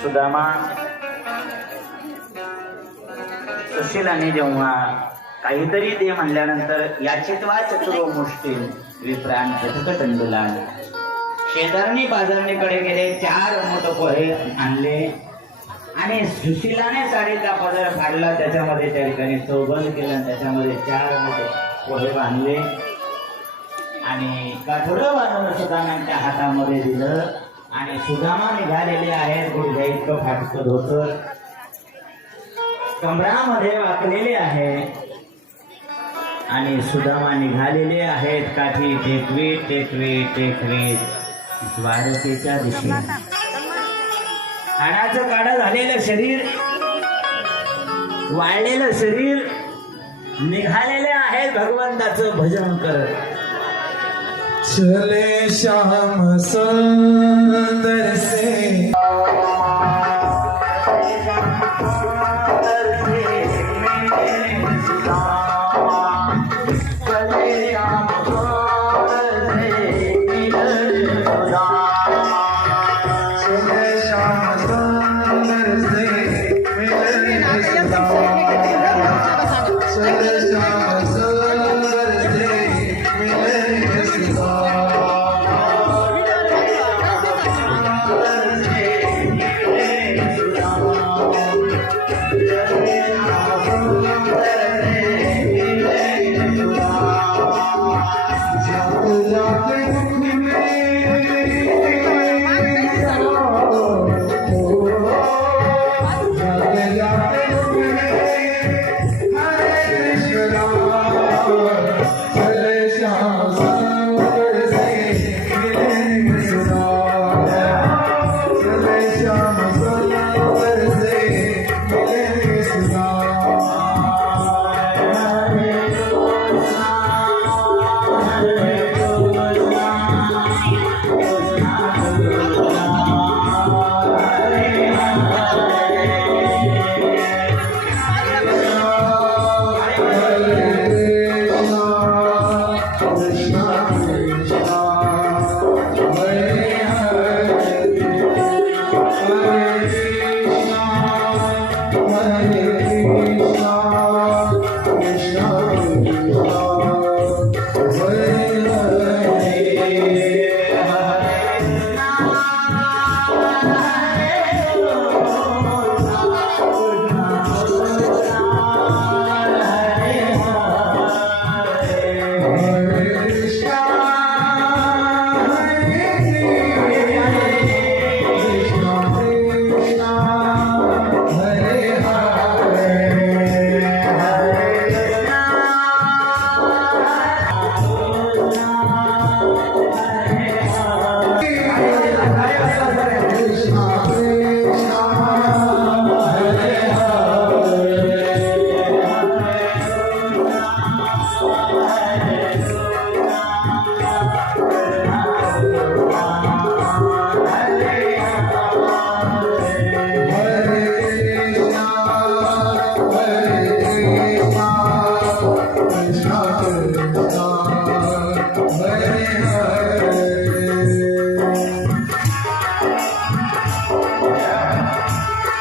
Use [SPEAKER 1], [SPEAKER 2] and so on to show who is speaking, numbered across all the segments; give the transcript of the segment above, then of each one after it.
[SPEAKER 1] सुदामा सुशीलाने जेव्हा काहीतरी दे म्हणल्यानंतर याचित्वा चतुरो मुष्टी विप्राण पथक तंडुलान शेजारणी बाजारणीकडे गेले चार मोठ पोहे आणले. आणि सुशिलाने साडीचा पदर फाडला त्याच्यामध्ये त्या ठिकाणी चौबंद केलं आणि त्याच्यामध्ये चार मोठे पोहे बांधले. आणि काठोडं बांधून सुदामांच्या हातामध्ये दिलं. आणि सुदामा निघालेले आहेत गुडघ्या इतकं फाटकं धोतर. कमरामध्ये वाकलेले आहे आणि सुदामा निघालेले आहेत काठी टेकवी टेकवी टेकवी. द्वारकेच्या दिशेने. हाडाचं काढा झालेलं शरीर वाळलेलं शरीर निघालेले आहेत भगवंताचं भजन करत.
[SPEAKER 2] चले श्याम सुंदर से।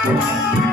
[SPEAKER 1] Thank you.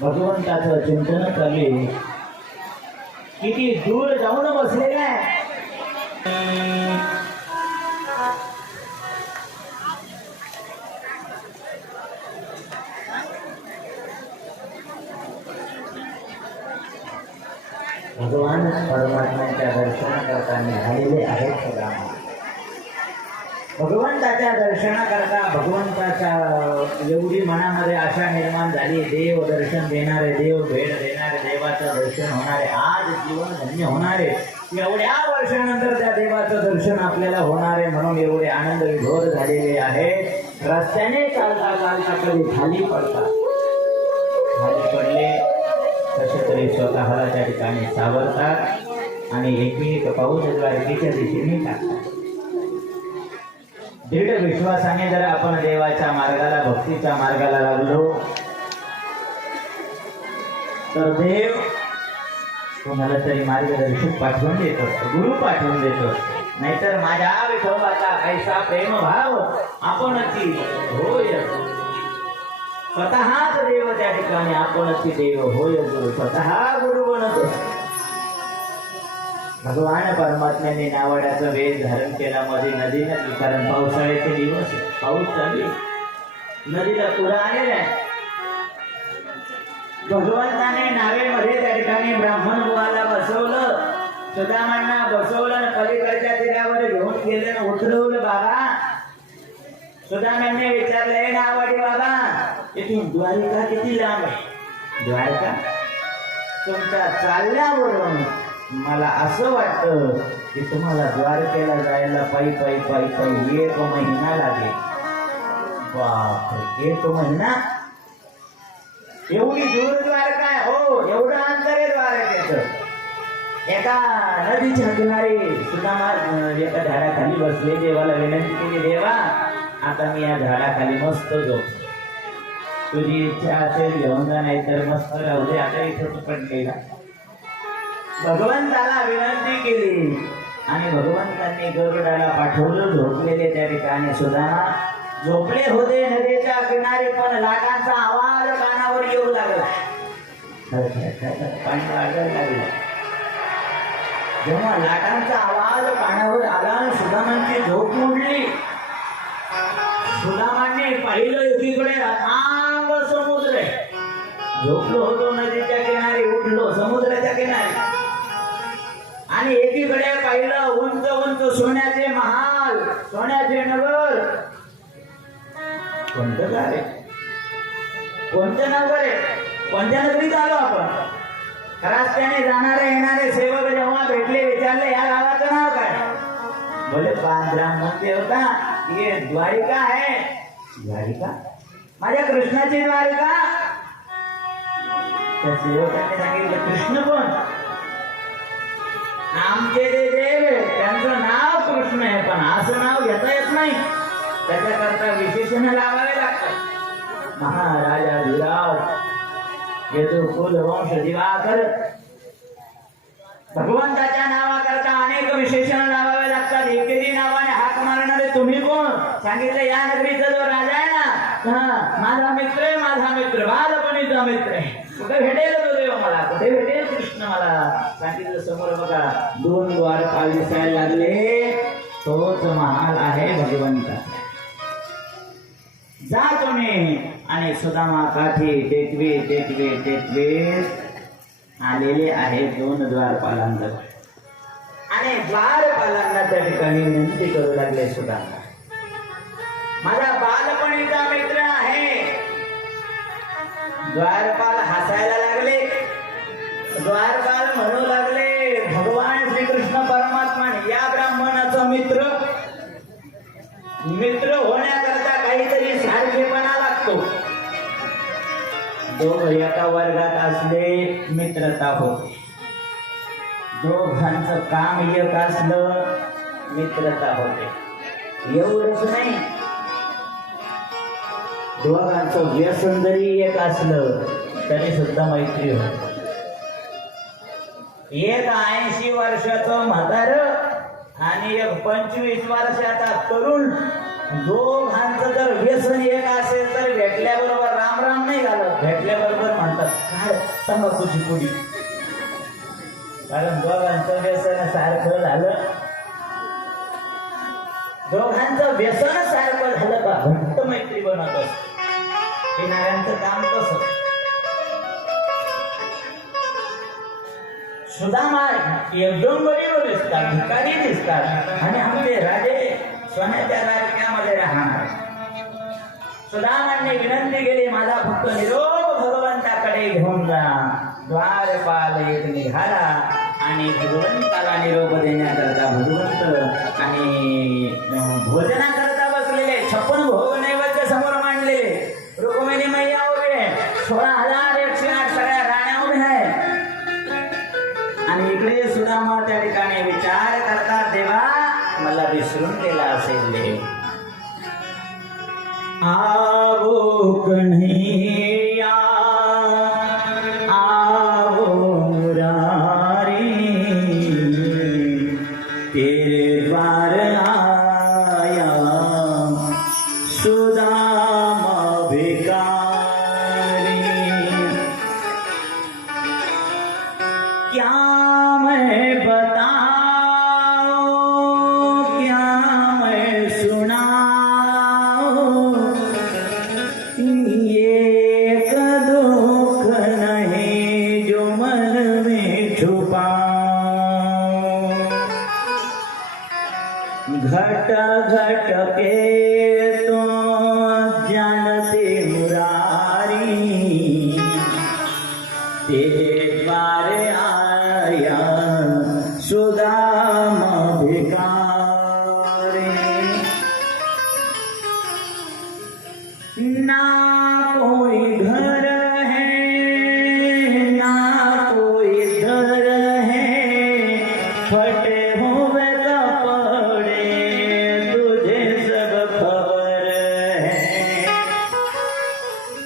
[SPEAKER 1] भगवंताचं चिंतन कमी. किती दूर जाऊन बसलेले आहे. भगवान परमात्म्याच्या दर्शनाकरता निघालेले आहेत सुदामा भगवंताच्या दर्शनाकरता भगवंताच्या एवढी मनामध्ये आशा निर्माण झाली देव दर्शन देणारे देव भेट देणारे देवाचं दर्शन होणारे आज जीवन धन्य होणारे. एवढ्या वर्षानंतर त्या देवाचं दर्शन आपल्याला होणारे म्हणून एवढे आनंद विभोर झालेले आहे. रस्त्याने चालता चालता कधी खाली पडतात खाली पडले तसे तरी स्वतःला त्या ठिकाणी सावरतात आणि एकमेक पाऊस एकीच्या दिशेने टाकतात. दृढ विश्वासाने जर आपण देवाच्या मार्गाला भक्तीच्या मार्गाला लागलो तर देव कोणाला तरी मार्गदर्शक पाठवून देत असतो गुरु पाठवून देत असतो. नाहीतर माझ्या विठोबाचा कैसा प्रेम भाव आपण ती होय. स्वतःच देव त्या ठिकाणी आपणच देव होय गुरु. स्वतः गुरु बनतो. भगवान परमात्म्याने नावाड्याचा वेळ धारण केला मध्ये नदीनं कारण पावसाळ्याचे दिवस. पाऊस चालू. नदीला पुरा आलेला आहे. भगवंताने नावेमध्ये त्या ठिकाणी ब्राह्मण मुलाला बसवलं. सुदामांना बसवलं आणि पलीकडच्या तीरावर घेऊन गेले उतरवलं बाबा. सुदामांनी विचारलं हे नावाडी बाबा इथून द्वारिका किती लांब आहे? द्वारका? तुमच्या चालल्यावरून मला असं वाटतं की तुम्हाला द्वारकेला जायला पायी पायी पायी पायी एक महिना लागेल. बापरे एक महिना? एवढी दूर द्वारका आहे? हो एवढं अंतर आहे द्वारकेचं. एका नदीच्या किनारी सुदामा एका झाडाखाली बसले देवाला विनंती केली देवा आता मी या झाडाखाली मस्त जो तुझी इच्छा असेल घेऊन जा नाही तर मस्त राहू दे आता इथं केला भगवंताला विनंती केली. आणि भगवंतांनी गरुडाला पाठवलं झोपलेले त्या ठिकाणी सुधाना झोपले होते नदीच्या किनारी पण लाटांचा आवाज कानावर येऊ लागला. पाणी वाढायला लागलं. जेव्हा लाटांचा आवाज कानावर आला आणि सुदामांची झोप उडली. सुदामांनी पाहिलं एकीकडे अथांग समुद्र. झोपलो होतो नदीच्या किनारी उठलो समुद्राच्या किनारी. आणि एकीकडे पाहिलं उंच उंच सोन्याचे महाल सोन्याचे नगर. कोणतं काय कोणतं नगर आहे? कोणत्या नगरीत आलो आपण? रस्त्याने जाणारे येणारे सेवक जेव्हा भेटले विचारले या गावाचं नाव काय? बोले पांढरा म्हणते होता. ये द्वारिका आहे. द्वारिका? माझ्या कृष्णाची द्वारिका. त्या सेवकांनी सांगितलं कृष्ण कोण? आमचे जे देव त्यांचं नाव कृष्ण आहे पण असं नाव घेता येत नाही. त्याच्याकरता विशेषण लावावे लागतात. महाराजा विराट येतो कुल वंश दिवाकर. भगवंताच्या नावाकरता अनेक विशेषण लावावे लागतात. एकेरी नावाने हाक मारणारे तुम्ही कोण? सांगितलं या नगरीचा जो राजा आहे ना माझा मित्र आहे माझा मित्र बालपणीचा मित्र आहे. भेटेल तो देव मला कुठे भेटेल कृष्ण मला सांगितलं समोर बघा दोन द्वारपाल दिसायला लागले. तोच महाल आहे भगवंता जा तुम्ही आणि सुदामा काठी टेकवे टेकवे टेकवे. आलेले आहे दोन द्वारपालांना आणि द्वारपालांना त्या ठिकाणी विनंती करू लागले सुदामा. माझा बालपणीचा मित्र आहे. द्वारपाल हसायला लागले द्वारपाल म्हणू लागले. भगवान श्रीकृष्ण परमात्मा या ब्राह्मणाचा मित्र मित्र होण्याकरता काहीतरी सारखेपणा लागतो. दोघ एका वर्गात असले मित्रता होते दोघांचं काम एक असलं मित्रता होते. एवढंच नाही. दोघांचं व्यसन जरी एक असलं तरी सुद्धा मैत्री होते. एक ऐंशी वर्षाचं म्हातार आणि एक पंचवीस वर्षाचा तरुण दोघांचं जर व्यसन एक असेल तर भेटल्याबरोबर राम राम नाही झालं. भेटल्याबरोबर म्हणतात काय तंबाखूची पुडी कारण दोघांचं व्यसन सारखं झालं. दोघांचं व्यसन सारखं झालं का? घट्ट मैत्री बनवत असते. काम कसं सुदामा एकदम गरीब दिसतात भिकारी दिसतात. आणि आमचे राजे सोन्याच्या राज्यामध्ये राहणार. सुदामांनी विनंती केली माझा फक्त निरोप भगवंताकडे घेऊन जा. द्वारपाल एक निघाला आणि भगवंताला निरोप देण्या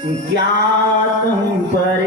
[SPEAKER 1] क्या पर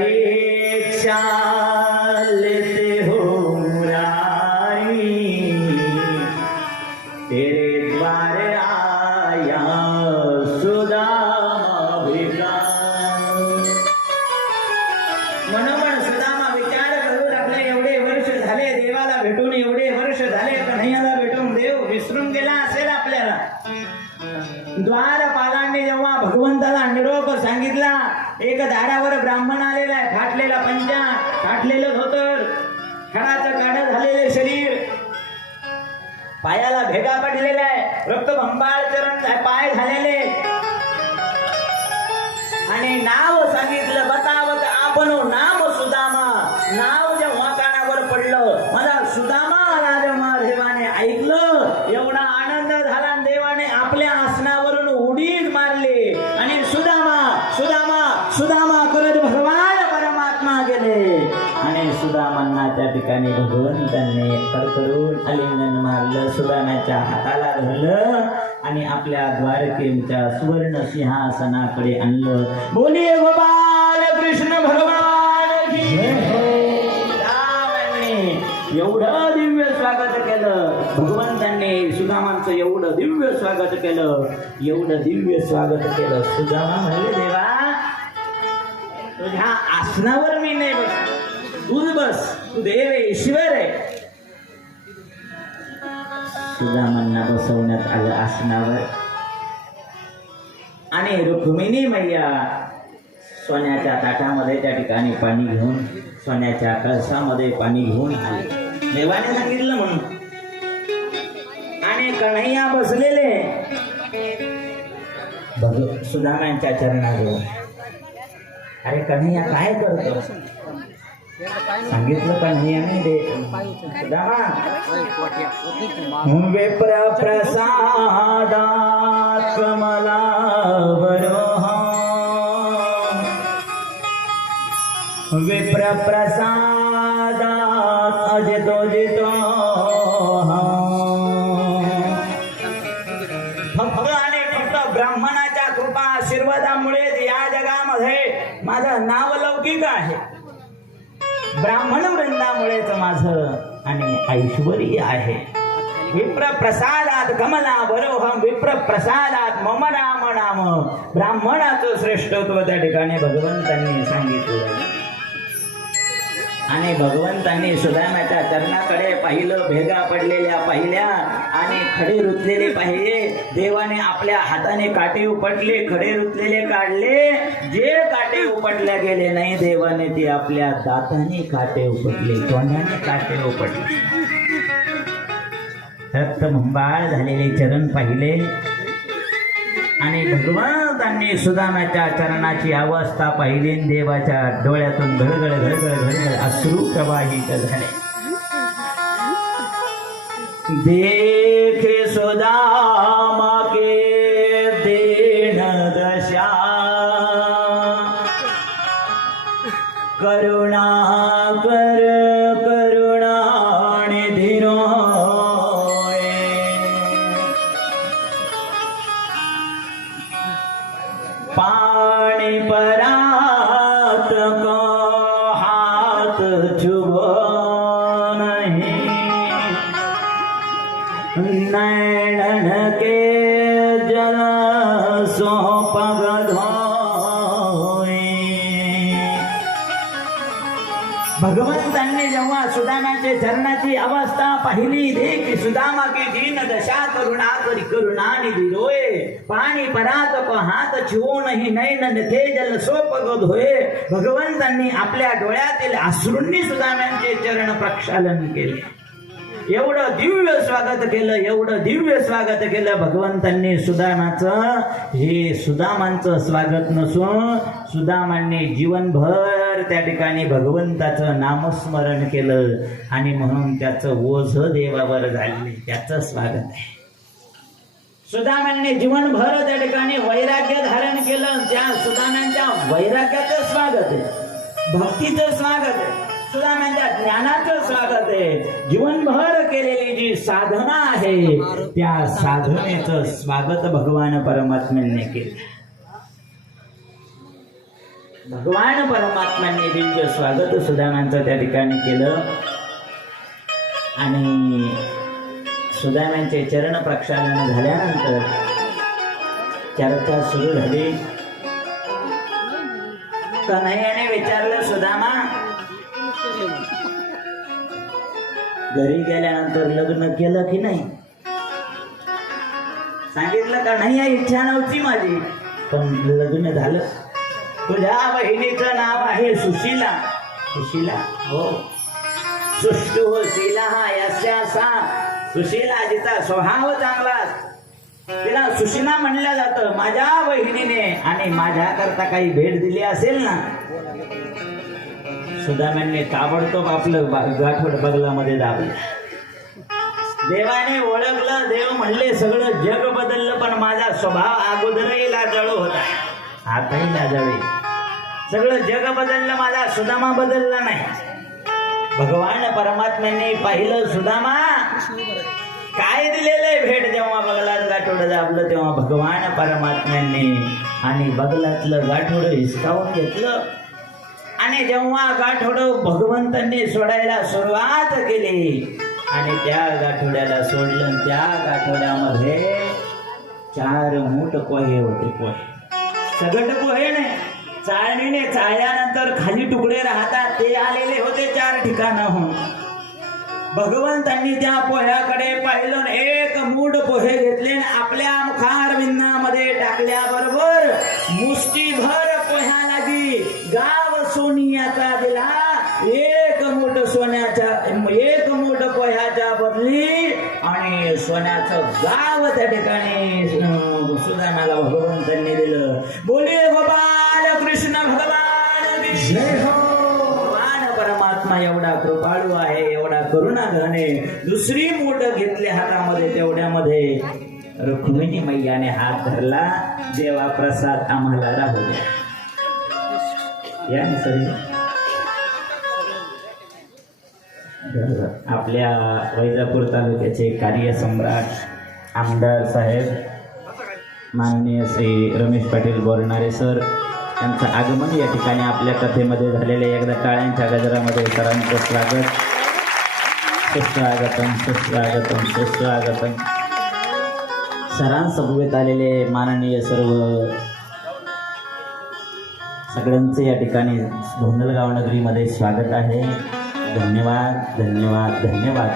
[SPEAKER 1] आपल्या द्वारकेच्या सुवर्ण सिंहासनाकडे आणलं. बोलिये गोपाल कृष्ण भगवान एवढं दिव्य स्वागत केलं. भगवंतांनी सुदामांचं एवढं दिव्य स्वागत केलं. एवढं दिव्य स्वागत केलं. सुदामा म्हणले देवा तुझ्या आसनावर मी नाही बस तूच बस. तू देव ईश्वर आहे. सुदामांना बसवण्यात आलं आसनावर आणि रुक्मिणी मैया सोन्याच्या ताटामध्ये त्या ठिकाणी पाणी घेऊन सोन्याच्या कळसामध्ये पाणी घेऊन आले. देवाने सांगितलं म्हणून. आणि कन्हैया बसलेले. भग सुदामांच्या चरणाजवळ. अरे कन्हैया काय करतो? सांगितलं कन्हैयाने दे सुदामा विप्र प्रसादात कमला विप्र प्रसादात अजितो जितो. फक्त आणि फक्त ब्राह्मणाच्या कृपा आशीर्वादामुळेच या जगामध्ये माझं नाव लौकिक आहे. ब्राह्मण वृंदामुळेच माझं आणि ऐश्वरी आहे. विप्र प्रसादात कमला बरोहम विप्र प्रसादात मम राम नाम. ब्राह्मणाचं श्रेष्ठत्व त्या ठिकाणी भगवंतांनी सांगितलं. आणि भगवंतांनी सुदामाच्या चरणाकडे पाहिलं भेगा पडलेल्या पाहिल्या आणि खडे रुतलेले पाहिले. देवाने आपल्या हाताने काटे उपटले खडे रुतलेले काढले. जे काटे उपटल्या गेले नाही देवाने ते आपल्या दाताने काटे उपटले तोंडाने काटे उपटले. रक्त मुंबाळ झालेले चरण पाहिले. आणि भगवान भक्तांनी सुदामाच्या चरणाची अवस्था पाहिली देवाच्या डोळ्यातून घडघड घडघड घडघड अश्रू प्रवाहित झाले. देखे सुदा भगवंतांनी जेव्हा सुदामाचे चरणाची अवस्था पाहिली देखी सुदामा की दीन दशा करुणा करी करुणा निधी पाणी परात हात छिवूनही नैन ते जल सोपगत होय. भगवंतांनी आपल्या डोळ्यातील अश्रूंनी सुदाम्यांचे चरण प्रक्षालन केले. एवढं दिव्य स्वागत केलं एवढं दिव्य स्वागत केलं. भगवंतांनी सुदामाचं हे सुदामांचं स्वागत नसून सुदामांनी जीवनभर त्या ठिकाणी भगवंताचं नामस्मरण केलं आणि म्हणून त्याचं ओझ देवावर झाले त्याचं स्वागत आहे. सुदामांनी जीवनभर त्या ठिकाणी वैराग्य धारण केलं. त्या सुदामांच्या वैराग्याचं स्वागत आहे. भक्तीचं स्वागत आहे. सुदामांच्या ज्ञानाचं स्वागत आहे. जीवनभर केलेली जी साधना आहे त्या साधनेचं स्वागत भगवान परमात्म्यांनी केलं. भगवान परमात्म्यांनी त्यांचं स्वागत सुदामांचं त्या ठिकाणी केलं. आणि सुदामांचे चरण प्रक्षालन झाल्यानंतर चर्चा सुरू झाली. कन्हैयाने विचारलं सुदामा घरी गेल्यानंतर लग्न केलं की नाही? सांगितलं नाही इच्छा नव्हती माझी पण लग्न झालं. तुझ्या बहिणीचं नाव आहे सुशीला. सुशीला? हो. सुष्टू हो हा यस्या सा सुशीला जिचा स्वभाव चांगला तिला सुशीला म्हणलं जातं माझ्या बहिणीने आणि माझ्या करता काही भेट दिली असेल ना? सुदामांनी ताबडतोब आपलं गाठोड बगलामध्ये दाबलं. देवाने ओळखलं देव म्हणले सगळं जग बदललं पण माझा स्वभाव अगोदरही लाजाळू होता. आताही लाजाळे. सगळं जग बदललं माझा सुदामा बदलला नाही. भगवान परमात्म्याने पाहिलं सुदामा काय दिलेलं आहे भेट? जेव्हा बगलात गाठोडं दाबलं तेव्हा भगवान परमात्म्यांनी आणि बगलातलं गाठोडं हिसकावून घेतलं. आणि जेव्हा गाठोडं भगवंतांनी सोडायला सुरुवात केली आणि त्या गाठोड्याला सोडलं त्या गाठोड्यामध्ये चार मूठ पोहे होते पोहे. सगट पोहे नाही चाळणीने चाळल्यानंतर खाली तुकडे राहतात ते आलेले होते चार ठिकाणाहून. भगवंतांनी त्या पोह्याकडे पाहिलं एक मूठ पोहे घेतले आपल्या मुखार विंदामध्ये टाकल्याबरोबर मुष्टीभर पोह्या लागी गा सोनियाचा दिला. एक मूठ सोन्याच्या एक मूठ पोह्याच्या बदली आणि सोन्याचं गाव त्या ठिकाणी सुदामाला भगवंतांनी दिलं. बोले गोपाल कृष्ण भगवान
[SPEAKER 2] हो.
[SPEAKER 1] भगवान परमात्मा एवढा कृपाळू आहे एवढा करुणा घने दुसरी मूठ घेतली हातामध्ये तेवढ्यामध्ये रुक्मिणी मैयाने हात धरला. देवा प्रसाद आम्हाला राहू द्या. या ना सर. आपल्या वैजापूर तालुक्याचे कार्यसम्राट आमदार साहेब माननीय श्री रमेश पाटील बोरणारे सर यांचं आगमन या ठिकाणी आपल्या कथेमध्ये झालेले एकदा टाळ्यांच्या गजरामध्ये सरांचं स्वागत. सुस्वागतम सुस्वागतम सुस्वागतम. सरांसमवेत आलेले माननीय सर्व सगळ्यांचे या ठिकाणी धोंडलगाव नगरीमध्ये स्वागत आहे. धन्यवाद धन्यवाद धन्यवाद.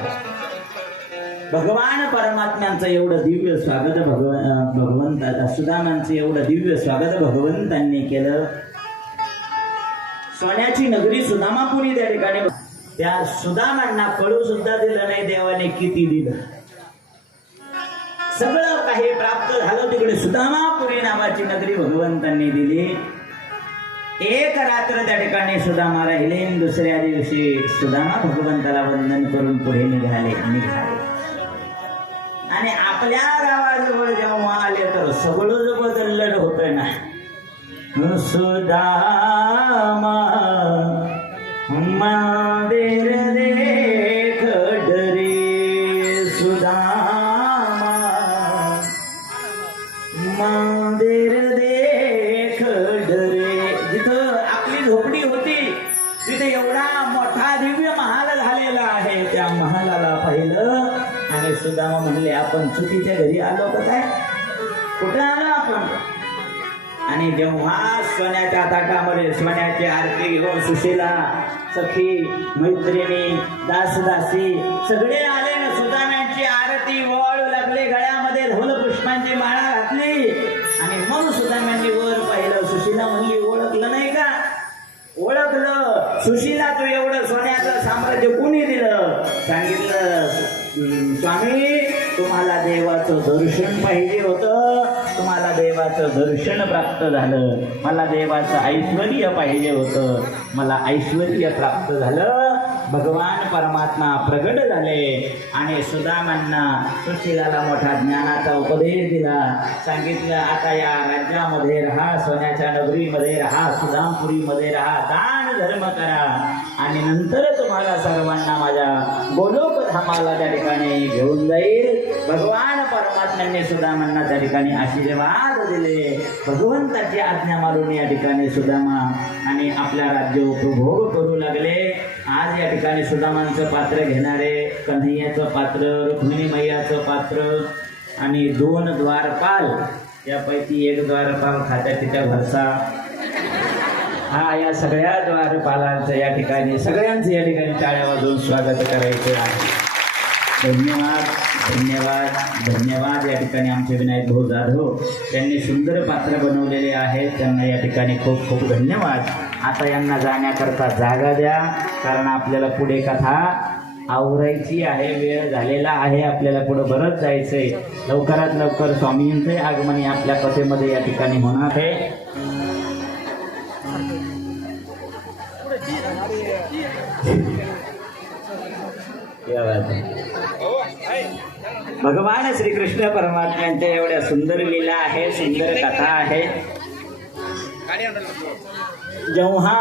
[SPEAKER 1] भगवान परमात्म्यांचं एवढं दिव्य स्वागत भगव भगवंत सुदामांचं एवढं दिव्य स्वागत भगवंतांनी केलं. सोन्याची नगरी सुदामापुरी त्या ठिकाणी त्या सुदामांना कळू सुद्धा दिलं नाही देवाने किती दिलं. सगळं काही प्राप्त झालं तिकडे सुदामापुरी नावाची नगरी भगवंतांनी दिली. एक रात्र त्या ठिकाणी सुदामा राहिले दुसऱ्या दिवशी सुदामा भगवंताला वंदन करून पुढे निघाले निघाले. आणि आपल्या गावाजवळ जेव्हा आले तर सगळं बदललं होतं ना. सुदामा मंदिर झोपडी होती. तिथे एवढा मोठा दिव्य महाल झालेला आहे. त्या महालाला पाहिलं आणि सुदामा म्हणले आपण चुकीच्या घरी आलो काय? कुठे आलो आपण? आणि जेव्हा सोन्याच्या ताटामध्ये सोन्याची आरती घेऊन सुशीला सखी मैत्रिणी दासदासी सगळे आले सुशीला तू एवढं सोन्याचं साम्राज्य कोणी दिलं? सांगितलं स्वामी तुम्हाला देवाचं दर्शन पाहिजे होतं. तुम्हाला देवाचं दर्शन प्राप्त झालं. मला देवाचं ऐश्वर पाहिजे होतं. मला ऐश्वर प्राप्त झालं. भगवान परमात्मा प्रगट झाले आणि सुदामांना सुशीलाला मोठा ज्ञानाचा उपदेश दिला. सांगितलं आता या राज्यामध्ये राहा सोन्याच्या नगरीमध्ये राहा सुदामपुरीमध्ये राहा का धर्म करा. आणि नंतर तुम्हाला सर्वांना माझ्या गोलोक धामाला त्या ठिकाणी घेऊन जाईल. भगवान परमात्म्यांनी सुदामांना त्या ठिकाणी आशीर्वाद दिले. भगवंताची आज्ञा मारून या ठिकाणी सुदामा आणि आपल्या राज्य उपभोग करू लागले. आज या ठिकाणी सुदामांचं पात्र घेणारे कन्हैयाचं पात्र रुक्मिणी मैयाचं पात्र आणि दोन द्वारपाल त्यापैकी एक द्वारपाल खात्या तिच्या घरचा हा या सगळ्या द्वारपालांचं या ठिकाणी सगळ्यांचं या ठिकाणी टाळ्या वाजवून स्वागत करायचं आहे. धन्यवाद धन्यवाद धन्यवाद. या ठिकाणी आमचे विनायक भाऊ जाधव त्यांनी सुंदर पात्र बनवलेले आहेत त्यांना या ठिकाणी खूप खूप धन्यवाद. आता यांना जाण्याकरता जागा द्या कारण आपल्याला पुढे कथा आवरायची आहे वेळ झालेला आहे. आपल्याला पुढं बरंच जायचंय. लवकरात लवकर स्वामींचे आगमन हे आपल्या कथेमध्ये या ठिकाणी म्हणत आहे. भगवान जातो भगवान श्रीकृष्ण परमात्म्यांच्या एवढ्या सुंदर लीला आहे सुंदर कथा आहे. जेव्हा